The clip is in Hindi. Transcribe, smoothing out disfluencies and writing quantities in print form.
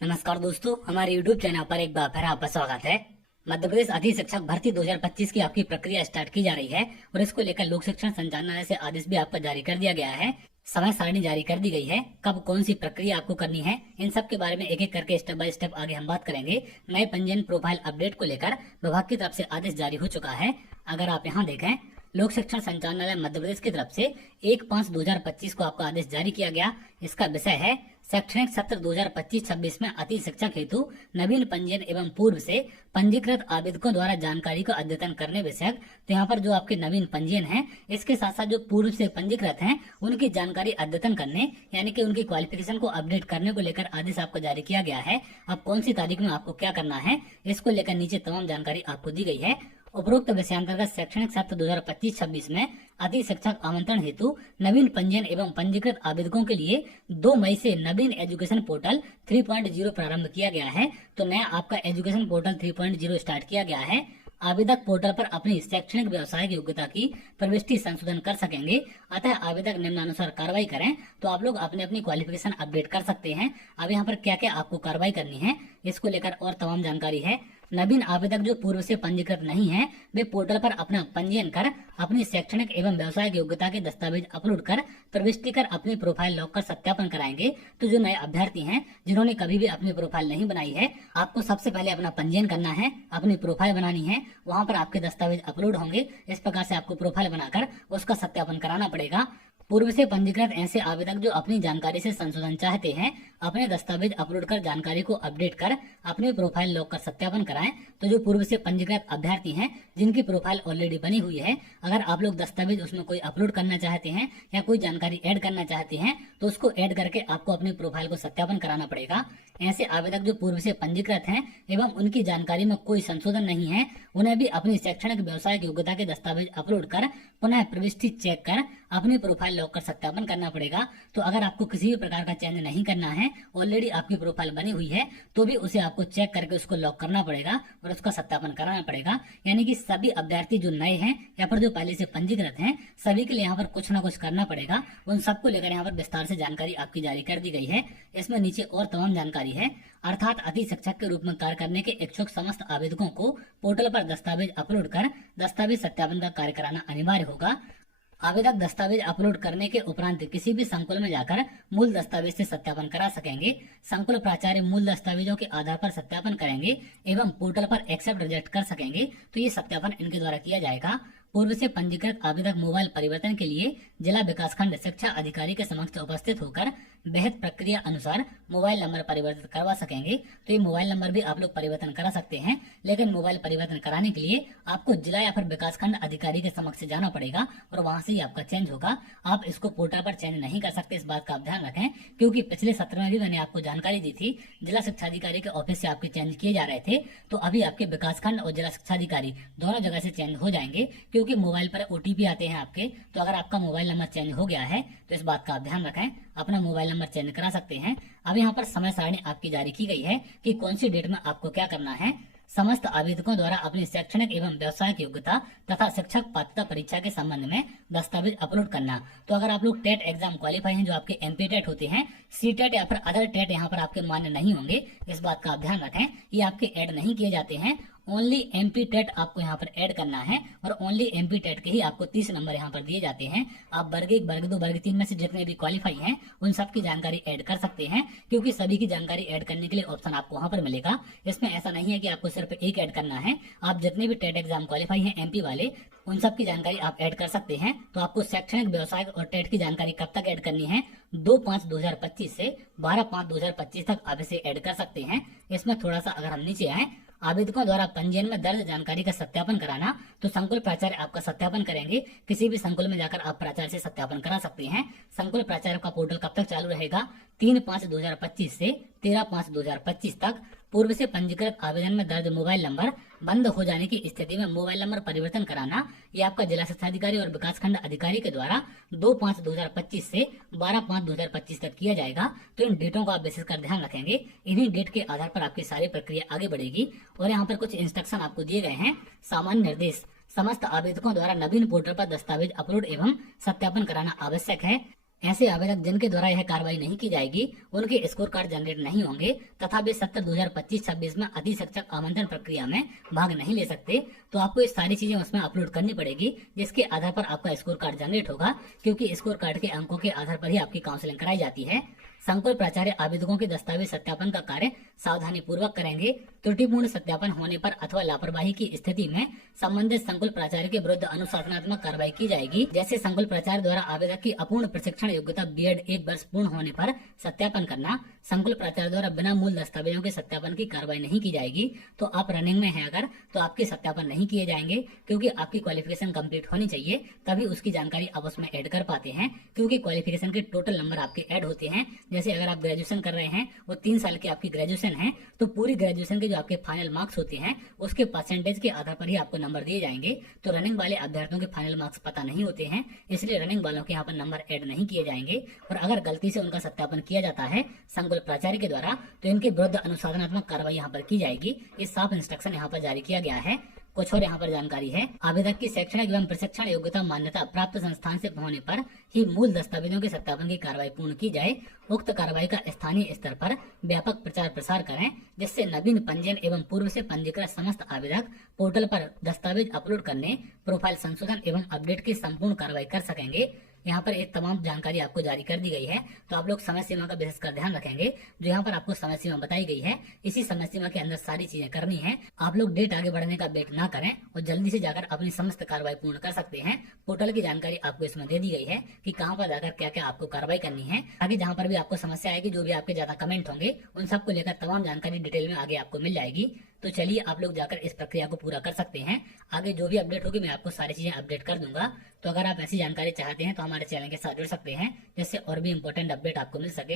नमस्कार दोस्तों, हमारे YouTube चैनल पर एक बार फिर आपका स्वागत है। मध्य प्रदेश अधिक शिक्षक भर्ती 2025 की आपकी प्रक्रिया स्टार्ट की जा रही है और इसको लेकर लोक शिक्षण संचालनालय से आदेश भी आपको जारी कर दिया गया है। समय सारणी जारी कर दी गई है, कब कौन सी प्रक्रिया आपको करनी है, इन सब के बारे में एक एक करके स्टेप बाय स्टेप आगे हम बात करेंगे। नए पंजीयन प्रोफाइल अपडेट को लेकर विभाग की तरफ से आदेश जारी हो चुका है। अगर आप यहाँ देखें, लोक शिक्षण संचालनालय मध्य प्रदेश की तरफ से 1/5/2025 को आपका आदेश जारी किया गया। इसका विषय है शैक्षणिक सत्र 2025-26 में अति शिक्षक हेतु नवीन पंजीयन एवं पूर्व से पंजीकृत आवेदकों द्वारा जानकारी को अद्यतन करने विषयक। तो यहाँ पर जो आपके नवीन पंजीयन हैं, इसके साथ साथ जो पूर्व से पंजीकृत हैं उनकी जानकारी अद्यतन करने यानी कि उनकी क्वालिफिकेशन को अपडेट करने को लेकर आदेश आपको जारी किया गया है। अब कौन सी तारीख में आपको क्या करना है, इसको लेकर नीचे तमाम जानकारी आपको दी गई है। उपरोक्त विषयांतर्गत शैक्षणिक सत्र 2025-26 में अति शिक्षक आमंत्रण हेतु नवीन पंजीयन एवं पंजीकृत आवेदकों के लिए 2 मई से नवीन एजुकेशन पोर्टल 3.0 प्रारंभ किया गया है। तो नया आपका एजुकेशन पोर्टल 3.0 स्टार्ट किया गया है। आवेदक पोर्टल पर अपनी शैक्षणिक व्यवसायिक योग्यता की प्रविष्टि संशोधन कर सकेंगे। अतः आवेदक निम्नानुसार कार्रवाई करें। तो आप लोग अपने अपनी क्वालिफिकेशन अपडेट कर सकते हैं। अब यहाँ पर क्या क्या आपको कार्रवाई करनी है, इसको लेकर और तमाम जानकारी है। नवीन आवेदक जो पूर्व से पंजीकृत नहीं है, वे पोर्टल पर अपना पंजीयन कर अपनी शैक्षणिक एवं व्यवसायिक योग्यता के दस्तावेज अपलोड कर प्रविष्टि कर अपनी प्रोफाइल लॉक कर सत्यापन कराएंगे। तो जो नए अभ्यर्थी हैं जिन्होंने कभी भी अपनी प्रोफाइल नहीं बनाई है, आपको सबसे पहले अपना पंजीयन करना है, अपनी प्रोफाइल बनानी है, वहां पर आपके दस्तावेज अपलोड होंगे। इस प्रकार से आपको प्रोफाइल बनाकर उसका सत्यापन कराना पड़ेगा। पूर्व से पंजीकृत ऐसे आवेदक जो अपनी जानकारी से संशोधन चाहते हैं, अपने दस्तावेज अपलोड कर जानकारी को अपडेट कर अपनी प्रोफाइल लॉक कर सत्यापन कराएं। तो जो पूर्व से पंजीकृत अभ्यर्थी हैं जिनकी प्रोफाइल ऑलरेडी बनी हुई है, अगर आप लोग दस्तावेज उसमें कोई अपलोड करना चाहते हैं या कोई जानकारी ऐड करना चाहते हैं, तो उसको ऐड करके आपको अपनी प्रोफाइल को सत्यापन कराना पड़ेगा। ऐसे आवेदक जो पूर्व से पंजीकृत हैं एवं उनकी जानकारी में कोई संशोधन नहीं है, उन्हें भी अपनी शैक्षणिक व्यवसायिक योग्यता के दस्तावेज अपलोड कर पुनः प्रविष्टि चेक कर अपनी प्रोफाइल लॉक कर सत्यापन करना पड़ेगा। तो अगर आपको किसी भी प्रकार का चेंज नहीं करना है, ऑलरेडी आपकी प्रोफाइल बनी हुई है, तो भी उसे आपको चेक करके उसको लॉक करना पड़ेगा और उसका सत्यापन कराना पड़ेगा। यानी कि सभी अभ्यर्थी जो नए हैं या फिर जो पहले से पंजीकृत हैं, सभी के लिए यहाँ पर कुछ ना कुछ करना पड़ेगा। उन सबको लेकर यहाँ पर विस्तार से जानकारी आपकी जारी कर दी गई है। इसमें नीचे और तमाम जानकारी है। अर्थात अति शिक्षक के रूप में कार्य करने के इच्छुक समस्त आवेदकों को पोर्टल पर दस्तावेज अपलोड कर दस्तावेज सत्यापन का कार्य कराना अनिवार्य होगा। आवेदक दस्तावेज अपलोड करने के उपरांत किसी भी संकुल में जाकर मूल दस्तावेज से सत्यापन करा सकेंगे। संकुल प्राचार्य मूल दस्तावेजों के आधार पर सत्यापन करेंगे एवं पोर्टल पर एक्सेप्ट रिजेक्ट कर सकेंगे। तो ये सत्यापन इनके द्वारा किया जाएगा। पूर्व से पंजीकृत आवेदक मोबाइल परिवर्तन के लिए जिला विकासखंड शिक्षा अधिकारी के समक्ष उपस्थित होकर बेहद प्रक्रिया अनुसार मोबाइल नंबर परिवर्तित करवा सकेंगे। तो ये मोबाइल नंबर भी आप लोग परिवर्तन करा सकते हैं, लेकिन मोबाइल परिवर्तन कराने के लिए आपको जिला या फिर विकासखंड अधिकारी के समक्ष जाना पड़ेगा और वहां से ही आपका चेंज होगा। आप इसको पोर्टल पर चेंज नहीं कर सकते, इस बात का आप ध्यान रखें, क्योंकि पिछले सत्र में भी मैंने आपको जानकारी दी थी, जिला शिक्षा अधिकारी के ऑफिस से आपके चेंज किए जा रहे थे। तो अभी आपके विकासखंड और जिला शिक्षा अधिकारी दोनों जगह से चेंज हो जाएंगे, क्योंकि मोबाइल पर ओटीपी आते हैं आपके। तो अगर आपका मोबाइल नंबर चेंज हो गया है तो इस बात का आप ध्यान रखें, अपना मोबाइल नंबर चेंज करा सकते हैं। अब यहाँ पर समय सारणी आपकी जारी की गई है कि कौन सी डेट में आपको क्या करना है। समस्त आवेदकों द्वारा अपनी शैक्षणिक एवं व्यवसायिक योग्यता तथा शिक्षक पात्रता परीक्षा के संबंध में दस्तावेज अपलोड करना। तो अगर आप लोग टेट एग्जाम क्वालिफाई हैं, जो आपके एमपी टेट होते हैं, सी टेट या फिर अदर टेट यहाँ पर आपके मान्य नहीं होंगे, इस बात का आप ध्यान रखें। ये आपके ऐड नहीं किए जाते हैं। ओनली एमपी टेट आपको यहाँ पर ऐड करना है और ओनली एमपी टेट के ही आपको 30 नंबर यहाँ पर दिए जाते हैं। आप वर्ग 1, वर्ग 2, वर्ग 3 में से जितने भी क्वालिफाई हैं उन सब की जानकारी ऐड कर सकते हैं, क्योंकि सभी की जानकारी ऐड करने के लिए ऑप्शन आपको वहाँ पर मिलेगा। इसमें ऐसा नहीं है कि आपको सिर्फ एक ऐड करना है। आप जितने भी टेट एग्जाम क्वालिफाई हैं एमपी वाले, उन सब की जानकारी आप ऐड कर सकते हैं। तो आपको शैक्षणिक व्यवसायिक और टेट की जानकारी कब तक ऐड करनी है, 2/5/2025 से 12/5/2025 तक आप इसे ऐड कर सकते हैं। इसमें थोड़ा सा अगर हम नीचे आए, आवेदकों द्वारा पंजीयन में दर्ज जानकारी का सत्यापन कराना, तो संकुल प्राचार्य आपका सत्यापन करेंगे। किसी भी संकुल में जाकर आप प्राचार्य से सत्यापन करा सकते हैं। संकुल प्राचार्य का पोर्टल कब तक चालू रहेगा, 3/5/2025 से 13/5/2025 तक। पूर्व से पंजीकृत आवेदन में दर्ज मोबाइल नंबर बंद हो जाने की स्थिति में मोबाइल नंबर परिवर्तन कराना, ये आपका जिला शिक्षा अधिकारी और विकासखंड अधिकारी के द्वारा 2/5/2025 से 12/5/2025 तक किया जाएगा। तो इन डेटों का आप विशेष कर ध्यान रखेंगे। इन्हीं डेट के आधार पर आपकी सारी प्रक्रिया आगे बढ़ेगी। और यहाँ पर कुछ इंस्ट्रक्शन आपको दिए गए हैं। सामान्य निर्देश, समस्त आवेदकों द्वारा नवीन पोर्टल पर दस्तावेज अपलोड एवं सत्यापन कराना आवश्यक है। ऐसे आवेदक जिनके द्वारा यह कार्रवाई नहीं की जाएगी उनके स्कोर कार्ड जनरेट नहीं होंगे तथा वे सत्र 2025-26 में अधिशिक्षक आमंत्रण प्रक्रिया में भाग नहीं ले सकते। तो आपको ये सारी चीजें उसमें अपलोड करनी पड़ेगी जिसके आधार पर आपका स्कोर कार्ड जनरेट होगा, क्योंकि स्कोर कार्ड के अंकों के आधार पर ही आपकी काउंसलिंग कराई जाती है। संकुल प्राचार्य आवेदकों के दस्तावेज सत्यापन का कार्य सावधानी पूर्वक करेंगे। त्रुटिपूर्ण सत्यापन होने पर अथवा लापरवाही की स्थिति में संबंधित संकुल प्राचार्य के विरुद्ध अनुशासनात्मक कार्रवाई की जाएगी। जैसे संकुल प्राचार्य द्वारा आवेदक की अपूर्ण प्रशिक्षण योग्यता बीएड 1 वर्ष पूर्ण होने पर सत्यापन करना, संकुल प्राचार्य द्वारा बिना मूल दस्तावेजों के सत्यापन की कार्रवाई नहीं की जाएगी। तो आप रनिंग में हैं अगर, तो आपके सत्यापन नहीं किए जाएंगे, क्योंकि आपकी क्वालिफिकेशन कंप्लीट होनी चाहिए, तभी उसकी जानकारी आप उसमें ऐड कर पाते हैं। क्योंकि क्वालिफिकेशन के टोटल नंबर आपके ऐड होते हैं। जैसे अगर आप ग्रेजुएशन कर रहे हैं, वो 3 साल की आपकी ग्रेजुएशन है, तो पूरी ग्रेजुएशन के जो आपके फाइनल मार्क्स होते हैं उसके परसेंटेज के आधार पर ही आपको नंबर दिए जाएंगे। तो रनिंग वाले अभ्यर्थियों के फाइनल मार्क्स पता नहीं होते हैं, इसलिए रनिंग वालों के यहाँ पर नंबर ऐड नहीं किए जाएंगे। और अगर गलती से उनका सत्यापन किया जाता है संकुल प्राचार्य के द्वारा, तो इनके विरुद्ध अनुशासनात्मक कार्रवाई यहाँ पर की जाएगी। ये साफ इंस्ट्रक्शन यहाँ पर जारी किया गया है। कुछ और यहाँ पर जानकारी है। आवेदक की शैक्षणिक एवं प्रशिक्षण योग्यता मान्यता प्राप्त संस्थान से होने पर ही मूल दस्तावेजों के सत्यापन की कार्रवाई पूर्ण की जाए। उक्त कार्रवाई का स्थानीय स्तर पर व्यापक प्रचार प्रसार करें, जिससे नवीन पंजीयन एवं पूर्व से पंजीकृत समस्त आवेदक पोर्टल पर दस्तावेज अपलोड करने, प्रोफाइल संशोधन एवं अपडेट की संपूर्ण कार्रवाई कर सकेंगे। यहाँ पर एक तमाम जानकारी आपको जारी कर दी गई है, तो आप लोग समय सीमा का विशेषकर ध्यान रखेंगे। जो यहाँ पर आपको समय सीमा बताई गई है, इसी समय सीमा के अंदर सारी चीजें करनी है। आप लोग डेट आगे बढ़ने का वेट ना करें और जल्दी से जाकर अपनी समस्त कार्रवाई पूर्ण कर सकते हैं। पोर्टल की जानकारी आपको इसमें दे दी गई है कि कहाँ पर जाकर क्या क्या आपको कार्रवाई करनी है। आगे जहाँ पर भी आपको समस्या आएगी, जो भी आपके ज्यादा कमेंट होंगे, उन सबको लेकर तमाम जानकारी डिटेल में आगे आपको मिल जाएगी। तो चलिए आप लोग जाकर इस प्रक्रिया को पूरा कर सकते हैं। आगे जो भी अपडेट होगी मैं आपको सारी चीजें अपडेट कर दूंगा। तो अगर आप ऐसी जानकारी चाहते हैं तो हमारे चैनल के साथ जुड़ सकते हैं, जिससे और भी इम्पोर्टेंट अपडेट आपको मिल सके।